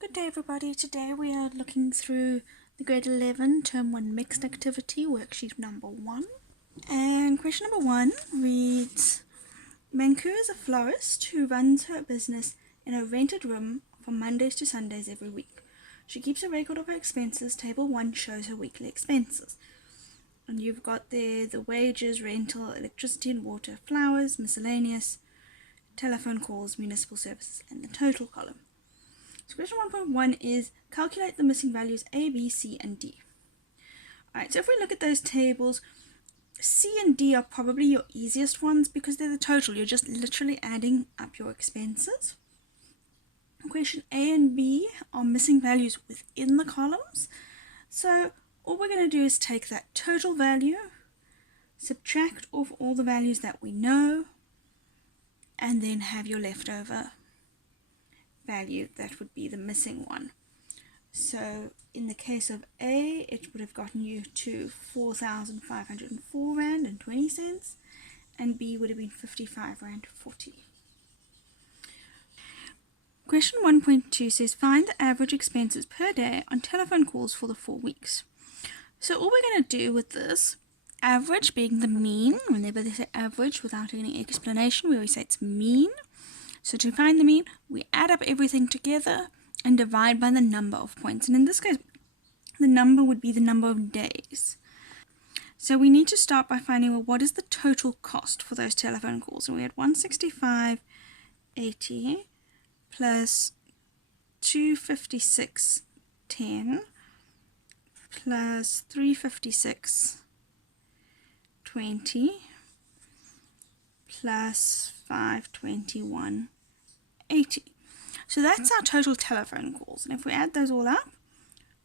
Good day everybody. Today we are looking through the grade 11 term 1 mixed activity worksheet number 1. And question number 1 reads, Manku is a florist who runs her business in a rented room from Mondays to Sundays every week. She keeps a record of her expenses. Table 1 shows her weekly expenses. And you've got there the wages, rental, electricity and water, flowers, miscellaneous, telephone calls, municipal services, and the total column. So question 1.1 is calculate the missing values A, B, C, and D. Alright, so if we look at those tables, C and D are probably your easiest ones because they're the total. You're just literally adding up your expenses. Question A and B are missing values within the columns. So all we're going to do is take that total value, subtract off all the values that we know, and then have your leftover value that would be the missing one. So in the case of A, it would have gotten you to 4,504 Rand and 20 cents, and B would have been 55 Rand 40. Question 1.2 says find the average expenses per day on telephone calls for the 4 weeks. So all we're going to do with this, average being the mean, whenever they say average without any explanation, we always say it's mean. So to find the mean, we add up everything together and divide by the number of points. And in this case, the number would be the number of days. So we need to start by finding, well, what is the total cost for those telephone calls? And we had 165.80 plus 256.10 plus 356.20 plus 521.80. So that's our total telephone calls. And if we add those all up,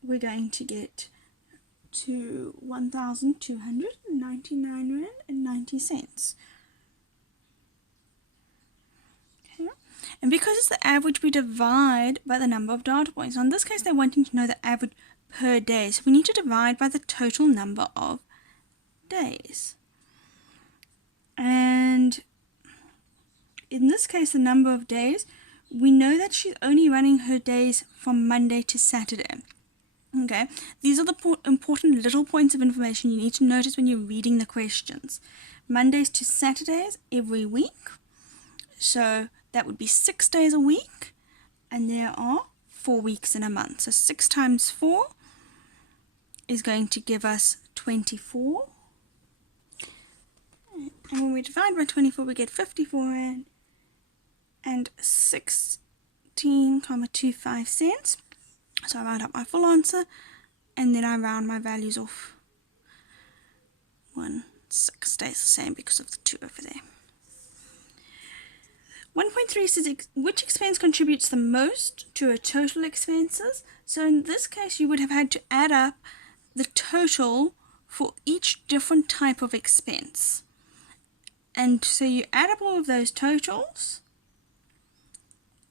we're going to get to 1,299 Rand and 90 cents. Okay. And because it's the average, we divide by the number of data points. Now in this case, they're wanting to know the average per day. So we need to divide by the total number of days. And in this case, the number of days, we know that she's only running her days from Monday to Saturday. Okay, these are the important little points of information you need to notice when you're reading the questions. Mondays to Saturdays every week. So that would be 6 days a week, and there are 4 weeks in a month. So 6 times 4 is going to give us 24. And when we divide by 24, we get 54 Rand and 16.25 cents. So I round up my full answer, and then I round my values off. 1 6 stays the same because of the 2 over there. 1.3 says which expense contributes the most to her total expenses. So in this case, you would have had to add up the total for each different type of expense. And so you add up all of those totals,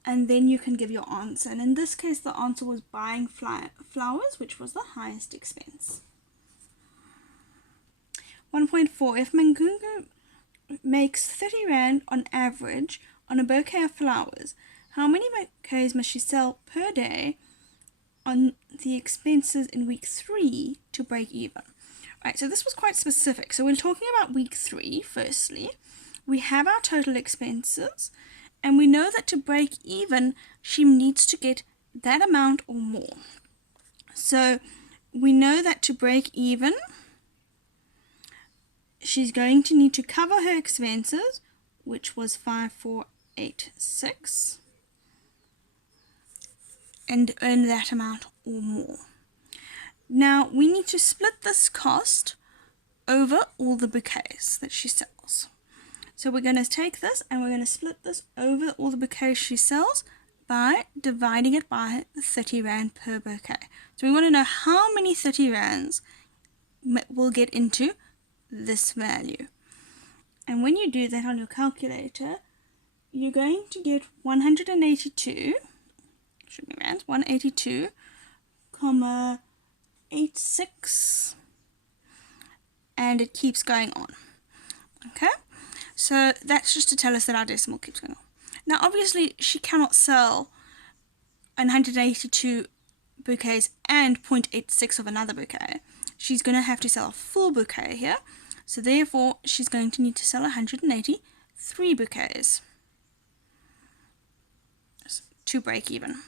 and then you can give your answer. And in this case, the answer was buying flowers, which was the highest expense. 1.4, if Mangungu makes 30 Rand on average on a bouquet of flowers, how many bouquets must she sell per day on the expenses in week 3 to break even? Right, so this was quite specific. So we're talking about week 3, firstly. We have our total expenses, and we know that to break even, she needs to get that amount or more. So we know that to break even, she's going to need to cover her expenses, which was 5,486, and earn that amount or more. Now, we need to split this cost over all the bouquets that she sells. So we're going to take this and we're going to split this over all the bouquets she sells by dividing it by 30 Rand per bouquet. So we want to know how many 30 Rands will get into this value. And when you do that on your calculator, you're going to get 182, should be Rands, 182,86, and it keeps going on. Okay, so that's just to tell us that our decimal keeps going on. Now obviously she cannot sell 182 bouquets and 0.86 of another bouquet, she's going to have to sell a full bouquet here. So therefore, she's going to need to sell 183 bouquets to break even.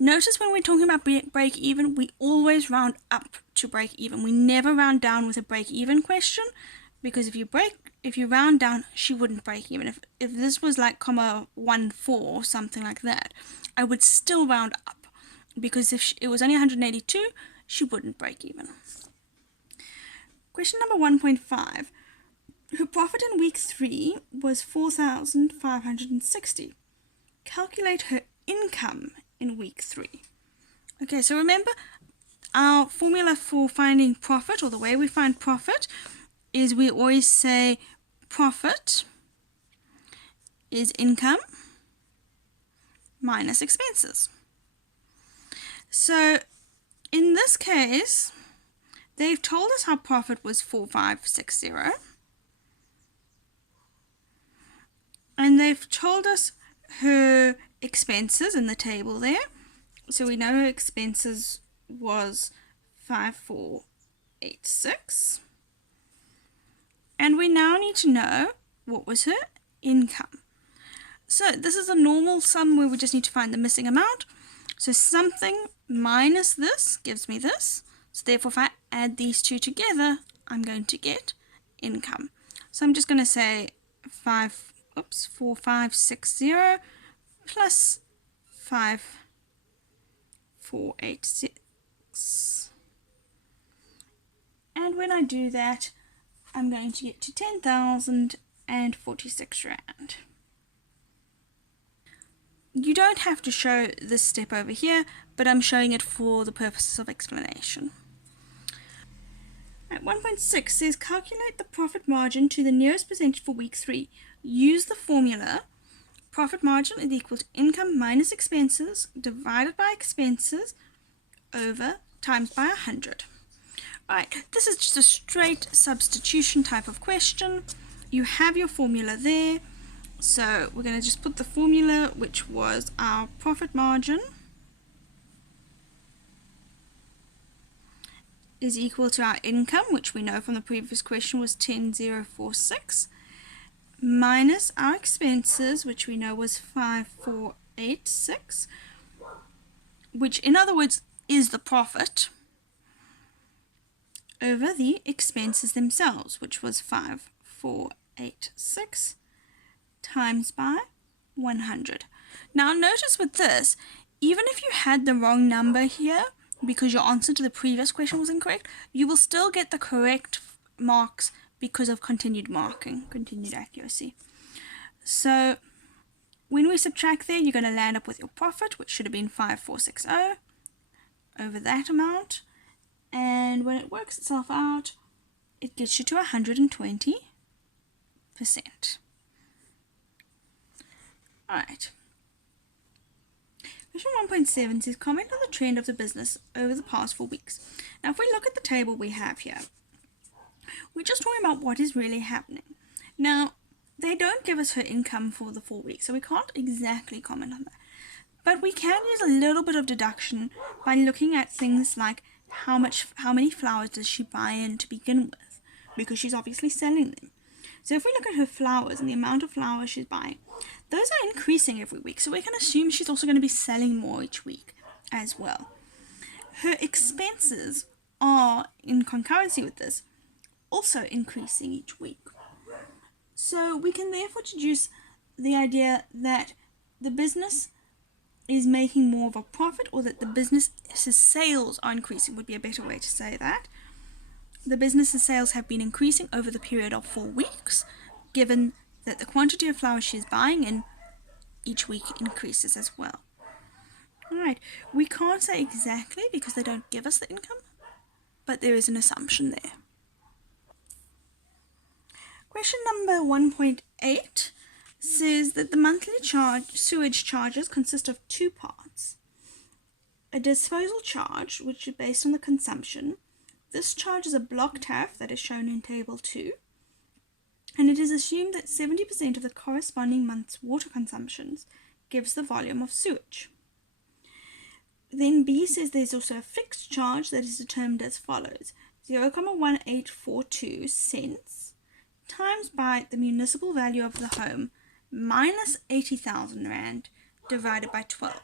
Notice when we're talking about break even, we always round up to break even. We never round down with a break even question, because if you round down, she wouldn't break even. If this was like 0.14 or something like that, I would still round up, because if it was only 182, she wouldn't break even. Question number 1.5. Her profit in week 3 was 4,560. Calculate her income in week 3. Okay, so remember our formula for finding profit, or the way we find profit, is we always say profit is income minus expenses. So in this case, they've told us our profit was 4,560, and they've told us her expenses in the table there. So we know her expenses was 5,486, and we now need to know what was her income. So this is a normal sum where we just need to find the missing amount. So something minus this gives me this. So therefore, if I add these two together, I'm going to get income. So I'm just going to say 4,560 plus 5,486. And when I do that, I'm going to get to 10,046 Rand. You don't have to show this step over here, but I'm showing it for the purposes of explanation. At 1.6 says calculate the profit margin to the nearest percentage for week 3. Use the formula profit margin is equal to income minus expenses divided by expenses over times by 100. Alright, this is just a straight substitution type of question. You have your formula there. So we're going to just put the formula, which was our profit margin is equal to our income, which we know from the previous question was 10,046, minus our expenses, which we know was 5,486, which in other words is the profit, over the expenses themselves, which was 5,486 times by 100. Now notice with this, even if you had the wrong number here because your answer to the previous question was incorrect, you will still get the correct marks because of continued marking, continued accuracy. So when we subtract there, you're going to land up with your profit, which should have been 5,460 over that amount, and when it works itself out, it gets you to 120%. Alright. Question 1.7 says comment on the trend of the business over the past 4 weeks. Now if we look at the table we have here, we're just talking about what is really happening. Now they don't give us her income for the 4 weeks, so we can't exactly comment on that. But we can use a little bit of deduction by looking at things like how many flowers does she buy in to begin with, because she's obviously selling them. So if we look at her flowers and the amount of flowers she's buying, those are increasing every week. So we can assume she's also going to be selling more each week as well. Her expenses are, in concurrency with this, also increasing each week. So we can therefore deduce the idea that the business is making more of a profit, or that the business's sales are increasing would be a better way to say that. The business's sales have been increasing over the period of 4 weeks, given that the quantity of flowers she's buying in each week increases as well. Alright, we can't say exactly because they don't give us the income, but there is an assumption there. Question number 1.8 says that the monthly sewage charges consist of 2 parts. A disposal charge, which is based on the consumption. This charge is a block tariff that is shown in Table 2, and it is assumed that 70% of the corresponding month's water consumptions gives the volume of sewage. Then B says there's also a fixed charge that is determined as follows: 0,1842 cents times by the municipal value of the home minus 80,000 Rand divided by 12.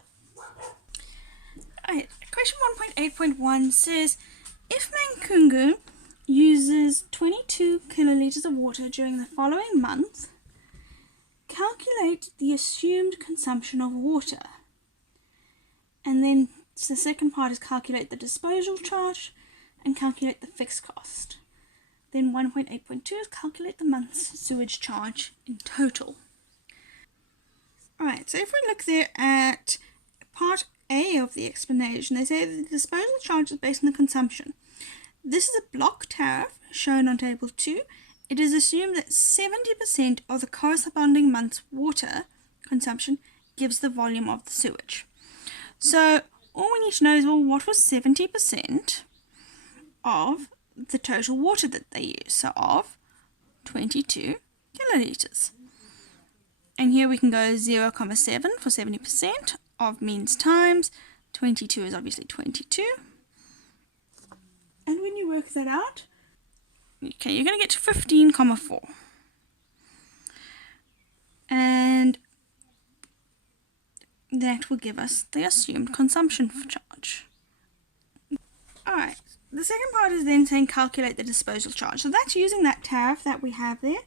Alright, question 1.8.1 says if Mankungu uses 22 kiloliters of water during the following month, calculate the assumed consumption of water. And then the second part is calculate the disposal charge and calculate the fixed cost. Then 1.8.2 is calculate the month's sewage charge in total. Alright, so if we look there at part A of the explanation, they say that the disposal charge is based on the consumption. This is a block tariff shown on table 2. It is assumed that 70% of the corresponding month's water consumption gives the volume of the sewage. So all we need to know is, well, what was 70% of the total water that they use? So of 22 kiloliters. And here we can go 0,7 for 70% of means times 22 is obviously 22. And when you work that out, okay, you're going to get to 15,4. And that will give us the assumed consumption charge. Alright, the second part is then saying calculate the disposal charge. So that's using that tariff that we have there.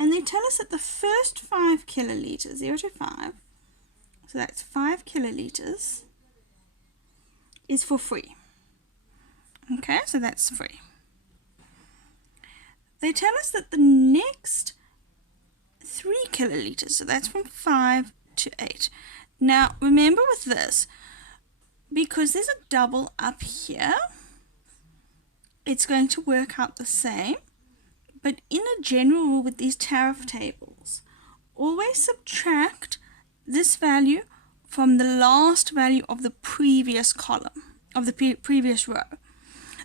And they tell us that the first 5 kiloliters, 0 to 5, so that's 5 kiloliters, is for free. Okay, so that's free. They tell us that the next 3 kiloliters, so that's from 5 to 8. Now, remember with this, because there's a double up here, it's going to work out the same. But in a general rule with these tariff tables, always subtract this value from the last value of the previous column, of the previous row.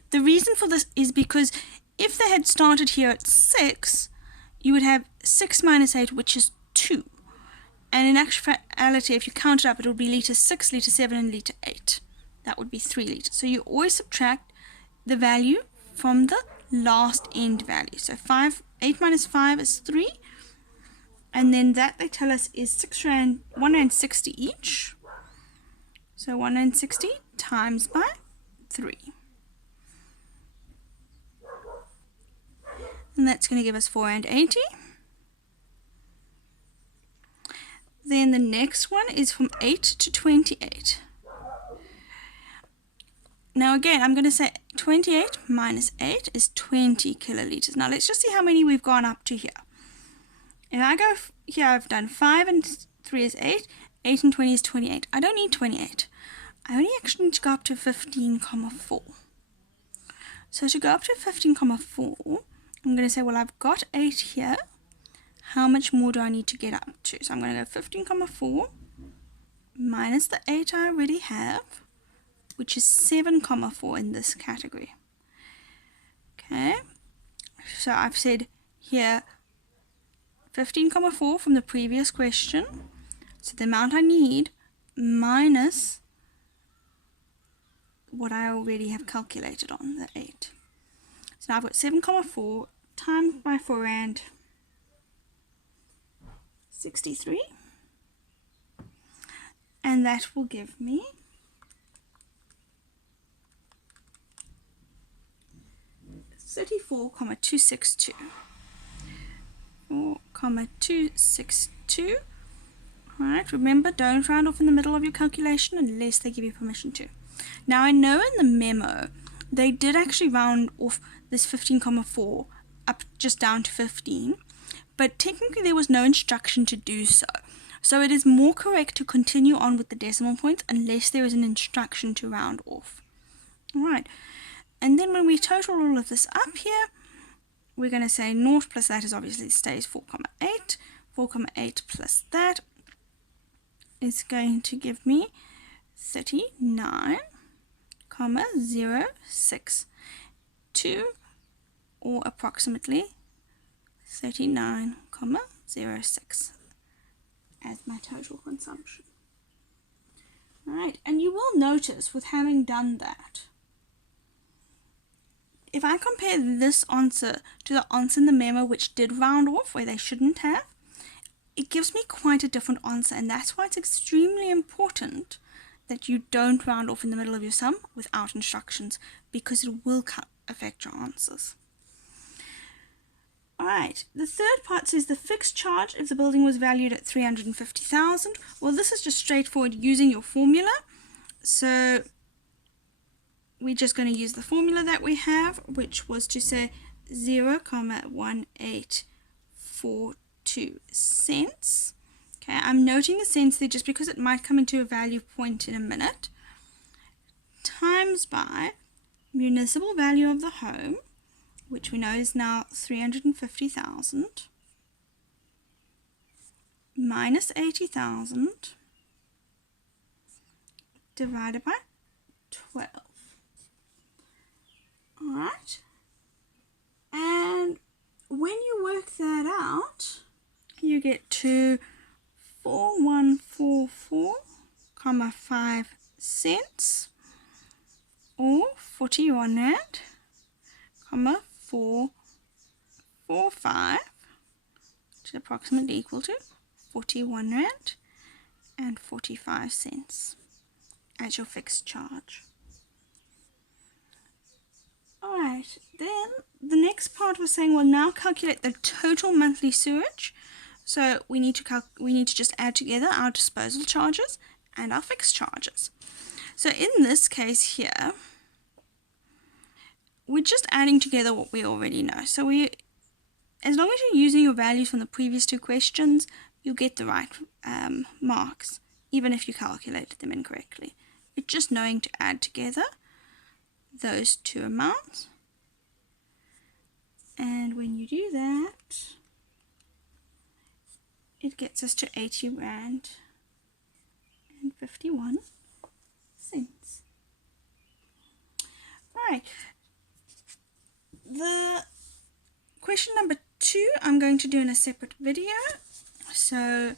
The reason for this is because if they had started here at 6, you would have 6 minus 8, which is 2. And in actuality, if you count it up, it would be litre 6, litre 7, and litre 8. That would be 3 litres. So you always subtract the value from the last end value. So 8 minus 5 is 3. And then that they tell us is 6 Rand, 1 Rand 60 each. So 1 Rand 60 times by 3. And that's going to give us 4 Rand 80. Then the next one is from 8 to 28. Now again, I'm going to say 28 minus 8 is 20 kiloliters. Now let's just see how many we've gone up to here. If I go here, I've done 5 and 3 is 8, 8 and 20 is 28. I don't need 28. I only actually need to go up to 15,4. So to go up to 15,4, I'm going to say, well, I've got 8 here. How much more do I need to get up to? So I'm going to go 15,4 minus the 8 I already have, which is 7,4 in this category. Okay, so I've said here 15,4 from the previous question. So the amount I need minus what I already have calculated on, the 8. So now I've got 7,4 times by 4 Rand 63. And that will give me 34,262. 4,262. Alright, remember, don't round off in the middle of your calculation unless they give you permission to. Now I know in the memo they did actually round off this 15,4 up just down to 15, but technically there was no instruction to do so. So it is more correct to continue on with the decimal points unless there is an instruction to round off. Alright, and then when we total all of this up here, we're going to say 0 plus that is obviously stays 4,8. 4,8 plus that is going to give me 39,062, or approximately 39,06. as my total consumption. Alright, and you will notice with having done that, if I compare this answer to the answer in the memo which did round off where they shouldn't have, it gives me quite a different answer, and that's why it's extremely important that you don't round off in the middle of your sum without instructions, because it will affect your answers. Alright, the third part says the fixed charge if the building was valued at 350,000. Well, this is just straightforward using your formula. So we're just going to use the formula that we have, which was to say 0.1842 cents. Okay, I'm noting the cents there just because it might come into a value point in a minute, times by municipal value of the home, which we know is now 350,000, minus 80,000, divided by 12. Alright, and when you work that out, you get to 4144.5 cents, or 41 rand, 445, which is approximately equal to 41 rand and 45 cents as your fixed charge. Alright, then the next part was saying, well, now calculate the total monthly sewage. So we need to just add together our disposal charges and our fixed charges. So in this case here, we're just adding together what we already know. So as long as you're using your values from the previous two questions, you'll get the right marks, even if you calculated them incorrectly. It's just knowing to add together those two amounts. And when you do that, it gets us to 80 rand and 51 cents. Alright, the question number 2 I'm going to do in a separate video, so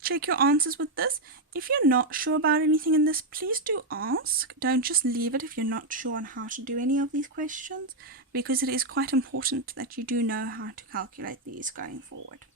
check your answers with this. If you're not sure about anything in this, please do ask. Don't just leave it if you're not sure on how to do any of these questions, because it is quite important that you do know how to calculate these going forward.